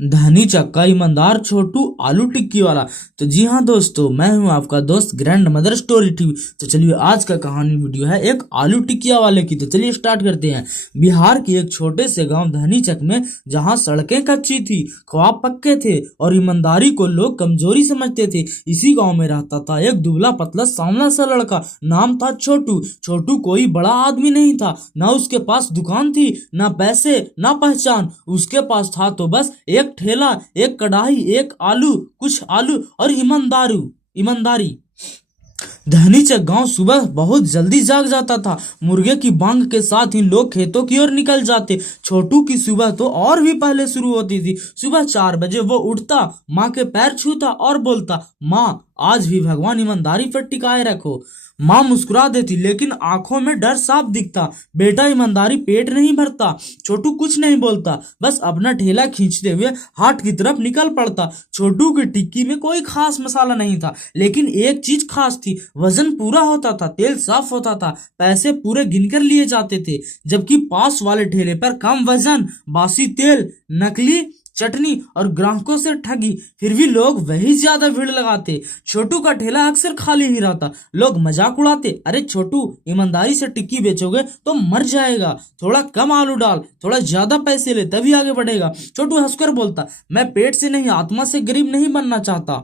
धनी चक्का ईमानदार छोटू आलू टिक्की वाला। तो जी हाँ दोस्तों, मैं हूँ आपका दोस्त ग्रैंड मदर स्टोरी टीवी। तो चलिए आज का कहानी वीडियो है एक आलू टिक्किया वाले की। तो चलिए स्टार्ट करते हैं। बिहार के एक छोटे से गांव धनीचक में, जहां सड़कें कच्ची थी, ख्वाब पक्के थे और ईमानदारी को लोग कमजोरी समझते थे, इसी गाँव में रहता था एक दुबला पतला सांवला सा लड़का। नाम था छोटू। छोटू कोई बड़ा आदमी नहीं था, ना उसके पास दुकान थी, ना पैसे, ना पहचान। उसके पास था तो बस एक ठेला, एक कढ़ाई, एक आलू, कुछ आलू और ईमानदारी। धनीचक गांव सुबह बहुत जल्दी जाग जाता था। मुर्गे की बांग के साथ ही लोग खेतों की ओर निकल जाते। छोटू की सुबह तो और भी पहले शुरू होती थी। सुबह 4 बजे वो उठता, माँ के पैर छूता और बोलता, माँ आज भी भगवान ईमानदारी पर टिकाए रखो। माँ मुस्कुरा देती, लेकिन आंखों में डर साफ दिखता। बेटा, ईमानदारी पेट नहीं भरता। छोटू कुछ नहीं बोलता, बस अपना ठेला खींचते हुए हाट की तरफ निकल पड़ता। छोटू की टिक्की में कोई खास मसाला नहीं था, लेकिन एक चीज खास थी, वजन पूरा होता था, तेल साफ होता था, पैसे पूरे गिनकर लिए जाते थे। जबकि पास वाले ठेले पर कम वजन, बासी तेल, नकली चटनी और ग्राहकों से ठगी, फिर भी लोग वही ज्यादा भीड़ लगाते। छोटू का ठेला अक्सर खाली ही रहता। लोग मजाक उड़ाते, अरे छोटू, ईमानदारी से टिक्की बेचोगे तो मर जाएगा, थोड़ा कम आलू डाल, थोड़ा ज्यादा पैसे ले, तभी आगे बढ़ेगा। छोटू हंसकर बोलता, मैं पेट से नहीं, आत्मा से गरीब नहीं बनना चाहता।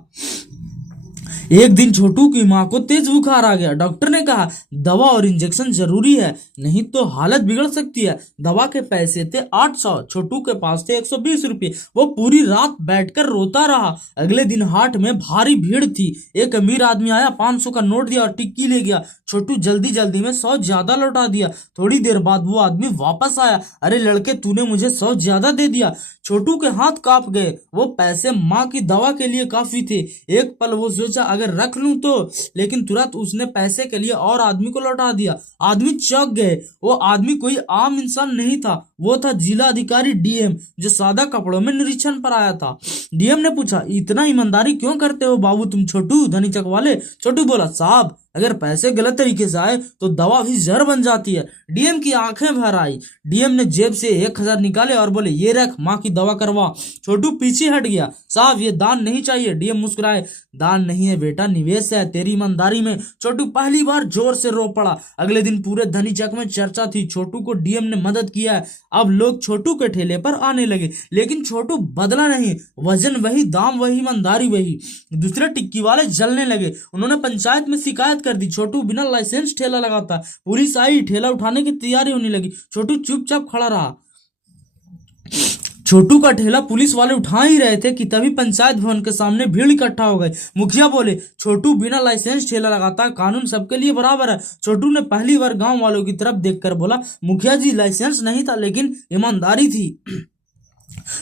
एक दिन छोटू की माँ को तेज बुखार आ गया। डॉक्टर ने कहा, दवा और इंजेक्शन जरूरी है, नहीं तो हालत बिगड़ सकती है। दवा के पैसे थे 800, छोटू के पास थे 120 रुपये। वो पूरी रात बैठकर रोता रहा। अगले दिन हाट में भारी भीड़ थी। एक अमीर आदमी आया, 500 का नोट दिया और टिक्की ले गया। छोटू जल्दी जल्दी में 100 ज्यादा लौटा दिया। थोड़ी देर बाद वो आदमी वापस आया, अरे लड़के, तूने मुझे 100 ज्यादा दे दिया। छोटू के हाथ कांप गए। वो पैसे माँ की दवा के लिए काफी थे। एक पल वो सोचा, अगर रख लूं तो, लेकिन तुरंत उसने पैसे के लिए और आदमी को लौटा दिया। आदमी चौंक गए। वो आदमी कोई आम इंसान नहीं था, वो था जिला अधिकारी डीएम, जो सादा कपड़ों में निरीक्षण पर आया था। डीएम ने पूछा, इतना ईमानदारी क्यों करते हो बाबू तुम छोटू, धनीचक वाले? छोटू बोला, साहब अगर पैसे गलत तरीके से आए तो दवा भी जहर बन जाती है। डीएम की आंखें भर आई। डीएम ने जेब से 1000 निकाले और बोले, ये रख, माँ की दवा करवा। छोटू पीछे हट गया। साहब ये दान नहीं चाहिए। डीएम मुस्कुराए, दान नहीं है बेटा, निवेश है तेरी ईमानदारी में। छोटू पहली बार जोर से रो पड़ा। अगले दिन पूरे धनीचक में चर्चा थी, छोटू को डीएम ने मदद किया है। अब लोग छोटू के ठेले पर आने लगे, लेकिन छोटू बदला नहीं। वजन वही, दाम वही, ईमानदारी वही। दूसरे टिक्की वाले जलने लगे। उन्होंने पंचायत में शिकायत कर दी, छोटू बिना लाइसेंस ठेला लगाता। पुलिस आई, ठेला उठाने की तैयारी होने लगी। छोटू चुपचाप खड़ा रहा। छोटू का ठेला पुलिस वाले उठा ही रहे थे कि तभी पंचायत भवन के सामने भीड़ इकट्ठा हो गई। मुखिया बोले, छोटू बिना लाइसेंस ठेला लगाता, कानून सबके लिए बराबर है। छोटू ने पहली बार गांव वालों की तरफ देखकर बोला, मुखिया जी, लाइसेंस नहीं था, लेकिन ईमानदारी थी।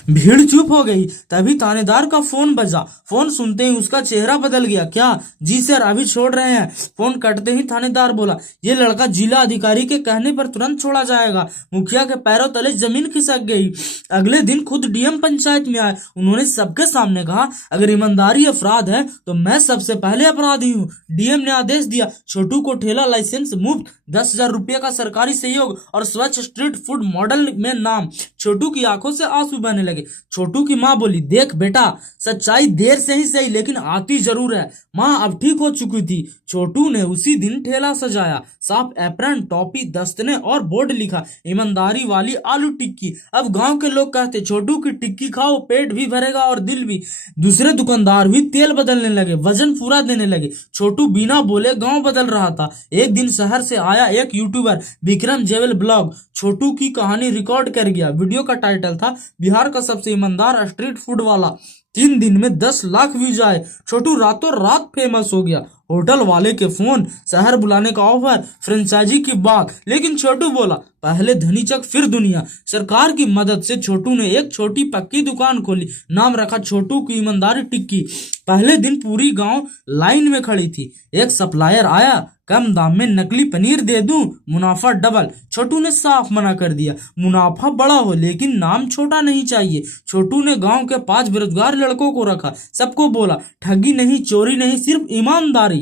भीड़ चुप हो गई। तभी थानेदार का फोन बजा। फोन सुनते ही उसका चेहरा बदल गया। क्या? जी सर, अभी छोड़ रहे हैं। फोन कटते ही थानेदार बोला, ये लड़का जिला अधिकारी के कहने पर तुरंत छोड़ा जाएगा। मुखिया के पैरों तले जमीन खिसक गई। अगले दिन खुद डीएम पंचायत में आए। उन्होंने सबके सामने कहा, अगर ईमानदारी अपराध है तो मैं सबसे पहले अपराधी हूँ। डीएम ने आदेश दिया, छोटू को ठेला लाइसेंस मुफ्त, 10,000 रुपये का सरकारी सहयोग और स्वच्छ स्ट्रीट फूड मॉडल में नाम। छोटू की आंखों से आंसू बहने लगे। छोटू की माँ बोली, देख बेटा, सच्चाई देर से ही सही, लेकिन आती जरूर है। माँ अब ठीक हो चुकी थी। छोटू ने उसी दिन ठेला सजाया, साफ एप्रन, टोपी, दस्तने और बोर्ड लिखा, ईमानदारी वाली आलू टिक्की। अब गांव के लोग कहते, छोटू की टिक्की खाओ, पेट भी भरेगा और दिल भी। दूसरे दुकानदार भी तेल बदलने लगे, वजन पूरा देने लगे। छोटू बिना बोले गांव बदल रहा था। एक दिन शहर से आया एक यूट्यूबर, विक्रम जेवल ब्लॉग, छोटू की कहानी रिकॉर्ड कर गया। वीडियो का टाइटल था, बिहार का सबसे ईमानदार स्ट्रीट फूड वाला। 3 दिन में 10 लाख व्यूज आए। छोटू रातों रात फेमस हो गया। होटल वाले के फोन, शहर बुलाने का ऑफर, फ्रेंचाइजी की बात। लेकिन छोटू बोला, पहले धनीचक फिर दुनिया। सरकार की मदद से छोटू ने एक छोटी पक्की दुकान खोली। नाम रखा छोटू की ईमानदारी टिक्की। पहले दिन पूरी गांव लाइन में खड़ी थी। एक सप्लायर आया, कम दाम में नकली पनीर दे दूं, मुनाफा डबल। छोटू ने साफ मना कर दिया, मुनाफा बड़ा हो लेकिन नाम छोटा नहीं चाहिए। छोटू ने गांव के 5 बेरोजगार लड़कों को रखा। सबको बोला, ठगी नहीं, चोरी नहीं, सिर्फ ईमानदारी।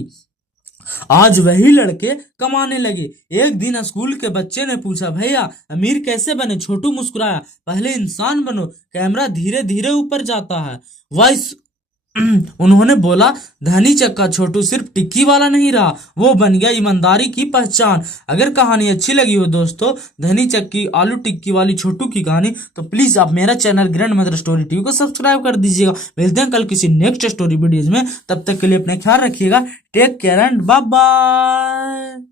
आज वही लड़के कमाने लगे। एक दिन स्कूल के बच्चे ने पूछा, भैया अमीर कैसे बने? छोटू मुस्कुराया, पहले इंसान बनो, कैमरा धीरे धीरे ऊपर जाता है। वॉइस उन्होंने बोला, धनी चक्का छोटू सिर्फ टिक्की वाला नहीं रहा, वो बन गया ईमानदारी की पहचान। अगर कहानी अच्छी लगी हो दोस्तों, धनी चक्की आलू टिक्की वाली छोटू की कहानी, तो प्लीज आप मेरा channel grand mother story TV को सब्सक्राइब कर दीजिएगा। मिलते हैं कल किसी नेक्स्ट स्टोरी वीडियोज में, तब तक के लिए अपना ख्याल रखिएगा। Take care and bye bye.